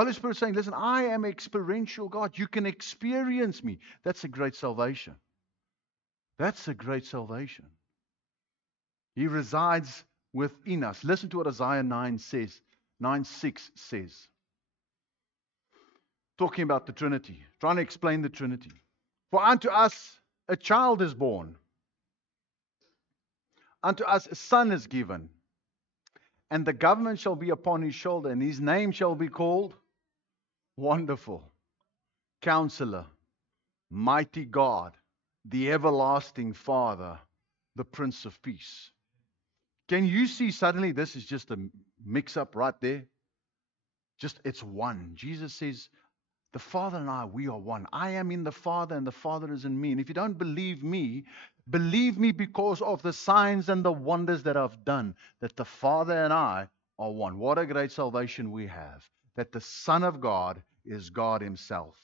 Holy Spirit saying, listen, I am experiential God. You can experience me. That's a great salvation. That's a great salvation. He resides within us. Listen to what Isaiah 9:6 says. Talking about the Trinity, trying to explain the Trinity. For unto us a child is born, unto us a son is given, and the government shall be upon his shoulder, and his name shall be called Wonderful, Counselor, Mighty God, the Everlasting Father, the Prince of Peace. Can you see suddenly this is just a mix-up right there? It's one. Jesus says, the Father and I, we are one. I am in the Father and the Father is in me. And if you don't believe me because of the signs and the wonders that I've done, that the Father and I are one. What a great salvation we have. That the Son of God is God Himself.